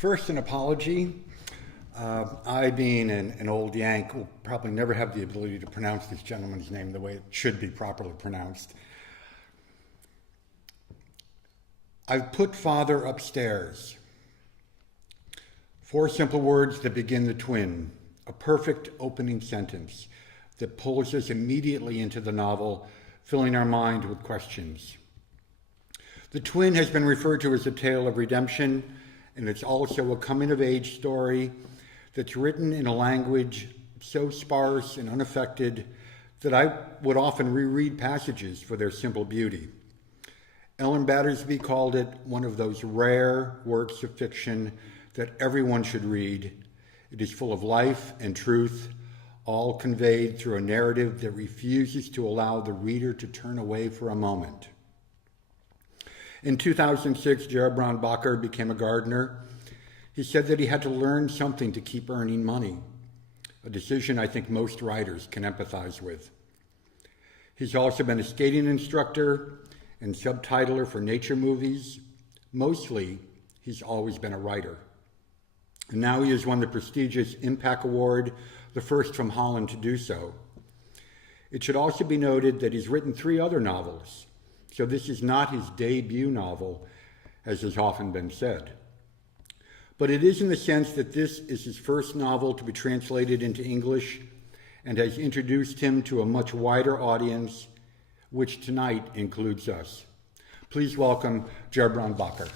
First, an apology. I, being an old Yank, will probably never have the ability to pronounce this gentleman's name the way it should be properly pronounced. I've put father upstairs. 4 simple words that begin the twin, a perfect opening sentence that pulls us immediately into the novel, filling our mind with questions. The twin has been referred to as a tale of redemption, and it's also a coming-of-age story that's written in a language so sparse and unaffected that I would often reread passages for their simple beauty. Ellen Battersby called it one of those rare works of fiction that everyone should read. It is full of life and truth, all conveyed through a narrative that refuses to allow the reader to turn away for a moment. In 2006, Gerbrand Bakker became a gardener. He said that he had to learn something to keep earning money, a decision I think most writers can empathize with. He's also been a skating instructor and subtitler for nature movies. Mostly, he's always been a writer. And now he has won the prestigious IMPAC Award, the first from Holland to do so. It should also be noted that he's written 3 other novels, so this is not his debut novel, as has often been said. But it is in the sense that this is his first novel to be translated into English and has introduced him to a much wider audience, which tonight includes us. Please welcome Gerbrand Bakker.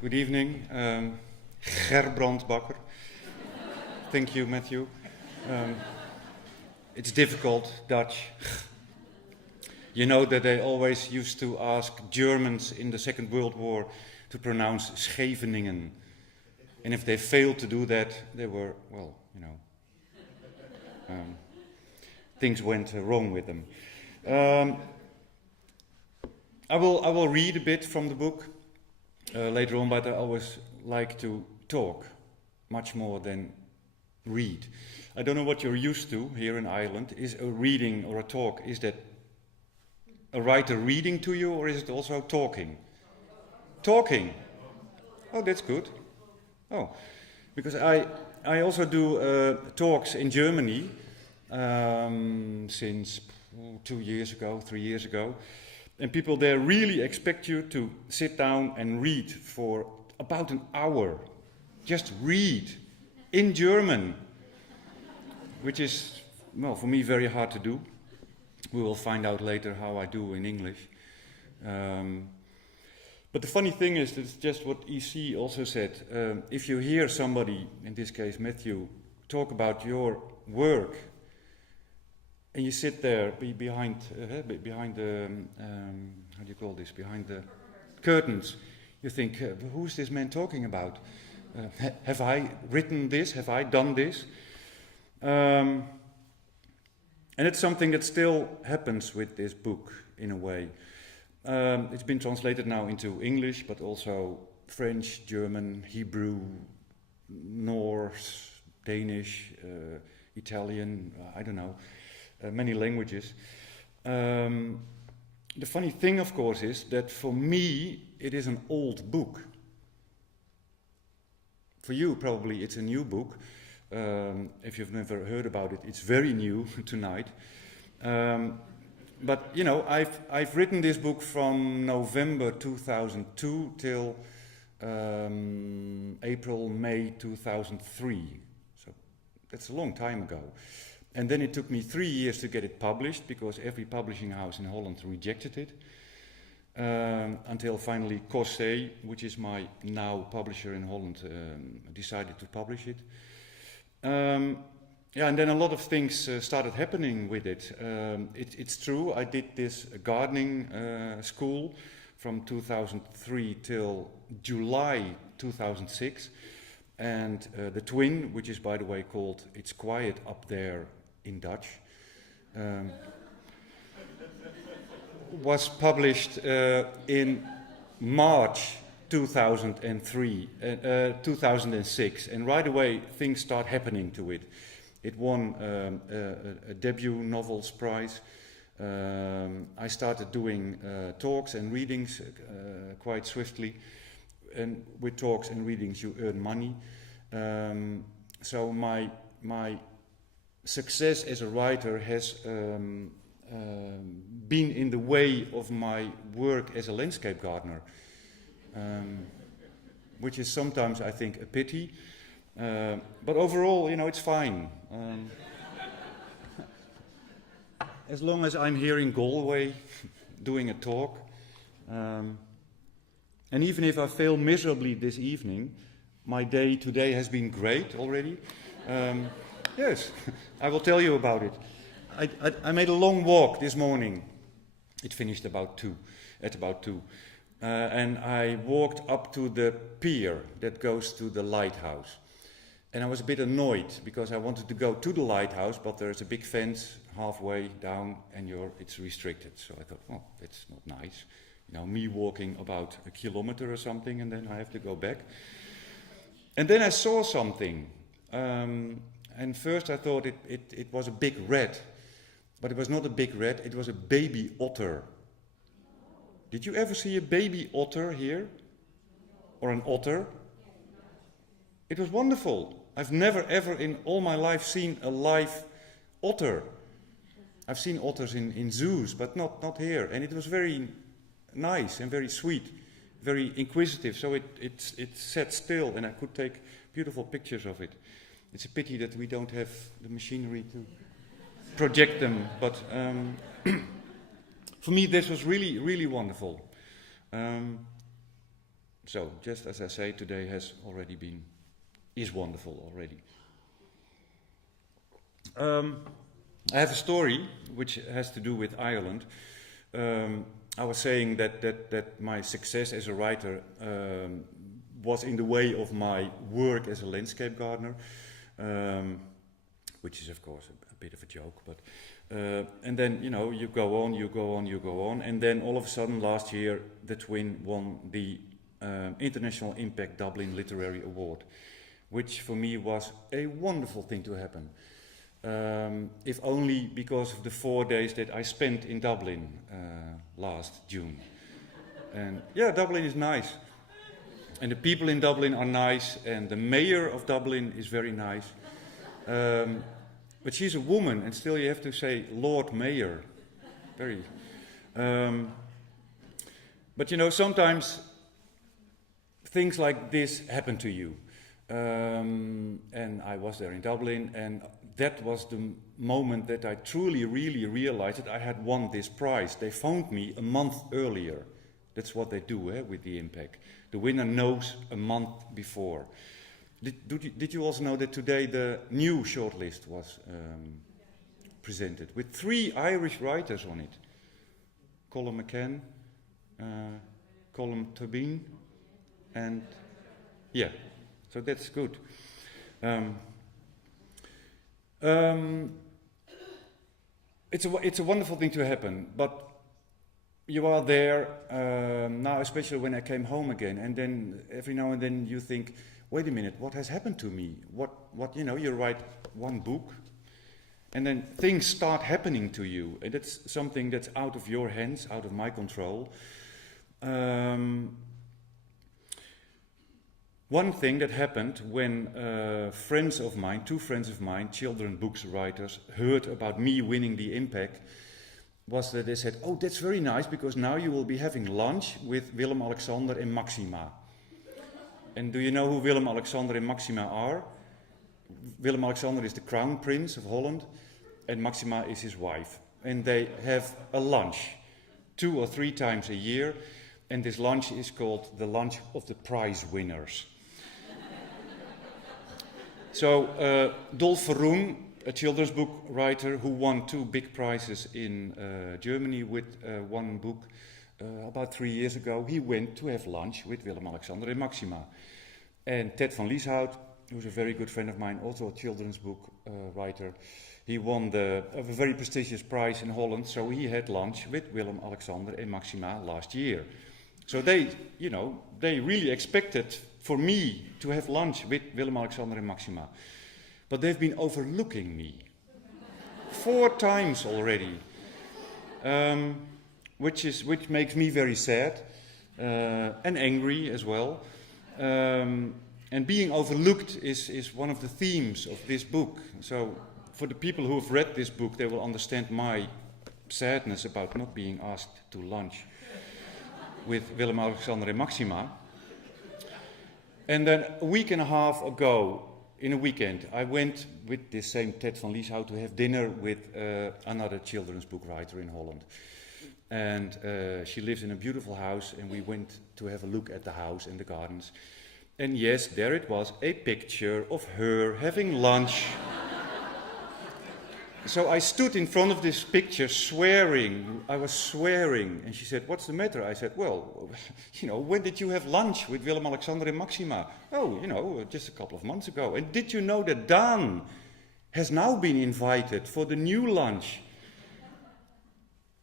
Good evening, Gerbrand Bakker. Thank you, Matthew. It's difficult, Dutch. You know that they always used to ask Germans in the Second World War to pronounce Scheveningen. And if they failed to do that, they were, well, you know, things went wrong with them. I will read a bit from the book later on, but I always like to talk much more than read. I don't know what you're used to here in Ireland. Is a reading or a talk, is that a writer reading to you, or is it also talking? Talking. Oh, that's good. Oh, because I also do talks in Germany since 2 years ago, 3 years ago. And people there really expect you to sit down and read for about an hour. Just read in German, which is, well, for me very hard to do. We will find out later how I do in English. But the funny thing is, it's just what EC also said. If you hear somebody, in this case Matthew, talk about your work, and you sit there behind the, how do you call this, behind the curtains, you think, who's this man talking about? Have I written this? Have I done this? And it's something that still happens with this book, in a way. It's been translated now into English, but also French, German, Hebrew, Norse, Danish, Italian, I don't know, many languages. The funny thing, of course, is that for me, it is an old book. For you, probably, it's a new book. If you've never heard about it, it's very new tonight. But you know, I've written this book from November 2002 till April, May 2003. So that's a long time ago. And then it took me 3 years to get it published because every publishing house in Holland rejected it. Until finally Cossé, which is my now publisher in Holland, decided to publish it. Yeah, and then a lot of things started happening with it. It's true, I did this gardening school from 2003 till July 2006. And the twin, which is by the way called It's Quiet Up There in Dutch, was published in March 2006, and right away things start happening to it. It won a debut novels prize. I started doing talks and readings quite swiftly. And with talks and readings you earn money. So my success as a writer has been in the way of my work as a landscape gardener, which is sometimes, I think, a pity. But overall, it's fine. As long as I'm here in Galway doing a talk, and even if I fail miserably this evening, my day today has been great already. Yes, I will tell you about it. I made a long walk this morning. It finished at about 2. And I walked up to the pier that goes to the lighthouse. And I was a bit annoyed because I wanted to go to the lighthouse, but there's a big fence halfway down and it's restricted. So I thought, oh, that's not nice. Me walking about a kilometer or something, and then I have to go back. And then I saw something. And first I thought it was a big rat. But it was not a big rat, it was a baby otter. Did you ever see a baby otter here? Or an otter? It was wonderful. I've never ever in all my life seen a live otter. I've seen otters in zoos, but not here. And it was very nice and very sweet, very inquisitive. So it sat still and I could take beautiful pictures of it. It's a pity that we don't have the machinery to project them, but for me this was really, really wonderful. So just as I say, today is wonderful already. I have a story which has to do with Ireland. I was saying that my success as a writer was in the way of my work as a landscape gardener, which is of course a bit of a joke, but and then you go on, and then all of a sudden last year the Twin won the International IMPAC Dublin Literary Award, which for me was a wonderful thing to happen. If only because of the 4 days that I spent in Dublin last June. And yeah, Dublin is nice. And the people in Dublin are nice, and the mayor of Dublin is very nice. But she's a woman, and still you have to say Lord Mayor. Very. But sometimes things like this happen to you. And I was there in Dublin, and that was the moment that I truly, really realized that I had won this prize. They phoned me a month earlier. That's what they do with the IMPAC. The winner knows a month before. Did you also know that today the new shortlist was presented with 3 Irish writers on it? Colm McCann, Colm Tobin, and yeah, so that's good. It's a wonderful thing to happen, but you are there now, especially when I came home again, and then every now and then you think, wait a minute, what has happened to me? You write one book, and then things start happening to you, and it's something that's out of your hands, out of my control. One thing that happened when 2 friends of mine, children books writers, heard about me winning the IMPAC, was that they said, oh, that's very nice, because now you will be having lunch with Willem-Alexander and Maxima. And do you know who Willem-Alexander and Maxima are? Willem-Alexander is the crown prince of Holland, and Maxima is his wife. And they have a lunch 2 or 3 times a year, and this lunch is called the lunch of the prize winners. So Dolf Verroen, a children's book writer who won 2 big prizes in Germany with one book about 3 years ago, he went to have lunch with Willem-Alexander and Maxima. And Ted van Lieshout, who's a very good friend of mine, also a children's book writer, he won a very prestigious prize in Holland, so he had lunch with Willem-Alexander and Maxima last year. So they really expected for me to have lunch with Willem-Alexander and Maxima. But they've been overlooking me 4 times already, which makes me very sad and angry as well. And being overlooked is one of the themes of this book. So for the people who have read this book, they will understand my sadness about not being asked to lunch with Willem, Alexander and Maxima. And then a week and a half ago, in a weekend, I went with this same Ted van Lieshout to have dinner with another children's book writer in Holland. And she lives in a beautiful house, and we went to have a look at the house and the gardens. And yes, there it was, a picture of her having lunch. So I stood in front of this picture swearing. I was swearing. And she said, "What's the matter?" I said, "Well, when did you have lunch with Willem, Alexander and Maxima?" "Oh, just a couple of months ago." "And did you know that Daan has now been invited for the new lunch?"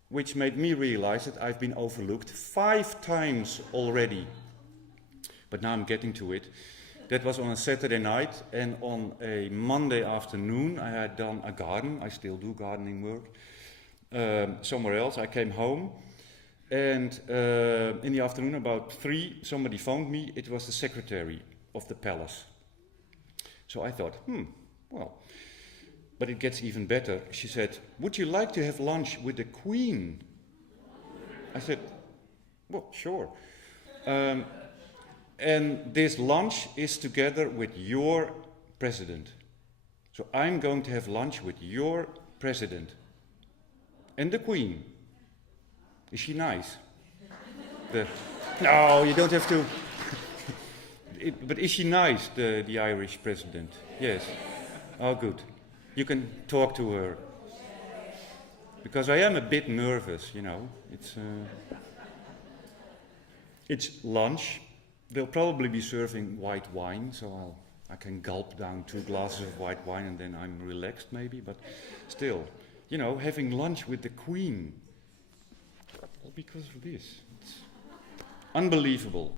Which made me realize that I've been overlooked 5 times already. But now I'm getting to it. That was on a Saturday night, and on a Monday afternoon I had done a garden. I still do gardening work somewhere else. I came home, and in the afternoon about 3, somebody phoned me. It was the secretary of the palace. So I thought, well, but it gets even better. She said, "Would you like to have lunch with the Queen?" I said, "Well, sure." And this lunch is together with your president. So I'm going to have lunch with your president. And the Queen. Is she nice? No, you don't have to. But is she nice, the Irish president? Yes. Oh, good. You can talk to her. Because I am a bit nervous, It's lunch. They'll probably be serving white wine, so I can gulp down 2 glasses of white wine and then I'm relaxed maybe, but still, having lunch with the Queen, all because of this. It's unbelievable.